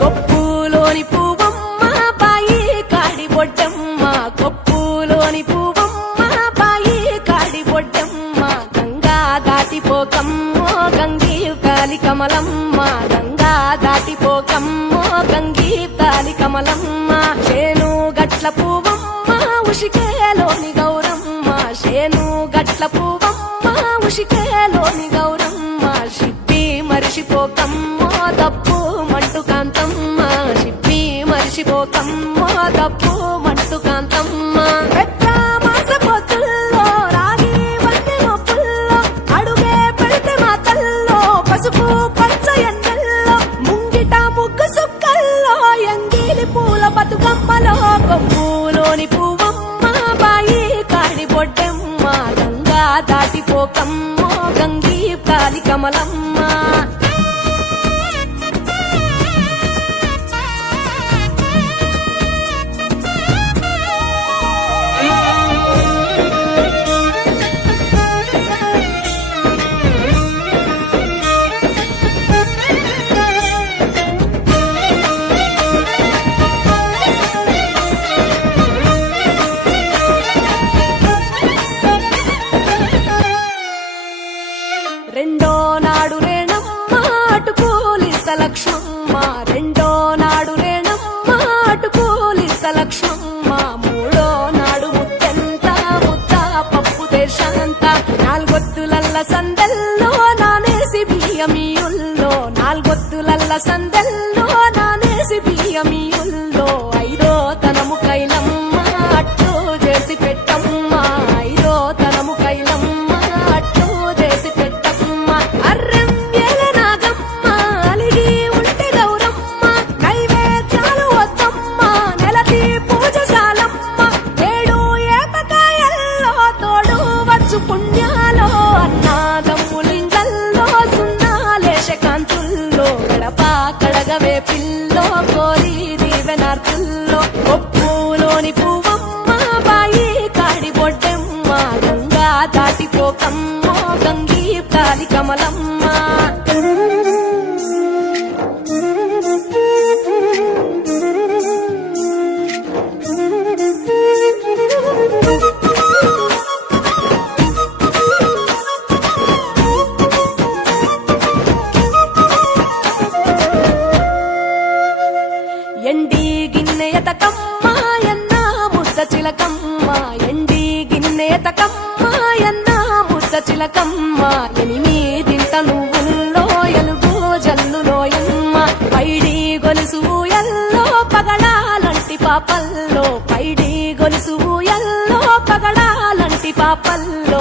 కొప్పులోని పువ్వమ్మ బాయి కాడి బొడ్డమ్మ, కొప్పులోని పువ్వమ్మ బాయి కాడి బొడ్డమ్మ, గంగా దాటిపోకమ్మో గంగీ కాలి కమలమ్మ, గంగా దాటిపోకమ్మో గంగీ కాలి కమలమ్మ, చేను గట్ల పువ్వమ్మ ఉషికేలోని గౌరమ్మ, చేను గట్ల పువ్వమ్మ ఉషికేలోని గౌరమ్మ, షిప్పి మరిషిపోకమ్మో దప్పు మంటు కాంతమ్మ, షిప్పి మరిషిపోకమ్మో దప్పు మంటు కాంతమ్మ, పెద్ద మాస పొత్తుల్లో రాగి వన్నె నొప్పుల్లో అడుగే పెడితే మాతల్లో, పసుపు పచ్చ ఎండల్లో ముంగిట ముగ్గు సుక్కల్లో, ఎంగిలి పూల బతుకమ్మలో కొమ్ములోని పువ్వమ్మ బాయి కాడి బొడ్డమ్మ, గంగా దాటిపోకమ్మో గంగీ కాలి కమలమ్మ. రెండో నాడు రేణమ్మ అటుకూలిస్త లక్ష్మమ్మ, రెండో నాడు రేణమ్మ అటుకూలిస్త లక్ష్మమ్మ, మూడో నాడు ముత్తెంత ముద్ద పప్పు దేశంత, నాలుగొత్తులల్ల సందెల్లో నానేసి బియ్యమియుల్లో, నాలుగొత్తులల్ల సందెల్లో నానేసి బియ్యమియుల్లో, ఐదో తనము కైలమ్మ అట్టు చేసి పెట్టమ్మ, ఐదో తనము కైలమ్మ అట్టు చేసి పెట్టమ్మ, అర్రెం ఏల నాగమ్మ అలిగి ఉంటే గౌరమ్మ, నైవేద్యాలు వద్దమ్మ నెలకి పూజశాలమ్మ, ఏడు ఏపకాయల్లో తోడు వచ్చు పుణ్యాలో, అన్నాదమ్ములింగల్లో సున్నాలేశ కాంతుల్లో, గడప కడగవే పిల్లో కోరి దీవెనార్తుల్లో, కొప్పులోని పువ్వమ్మ బాయి కాడి బొడ్డమ్మ, గంగా దాటిపోకమ్మో గంగీ కాలి కమలమ్మ. ఎండి గిన్నె ఎతకమ్మ ఎన్న ముద్ద చిలకమ్మ, ఎండి గిన్నె ఎతకమ్మ ఎన్న ముద్ద చిలకమ్మ, ఎనిమిదింట నువ్వుల్లో ఎలుగు జల్లులోయమ్మ, పైడి గొలుసు ఎల్లో పగడాలంటి పాపల్లో, పైడి గొలుసు ఎల్లో పగడాలంటి పాపల్లో,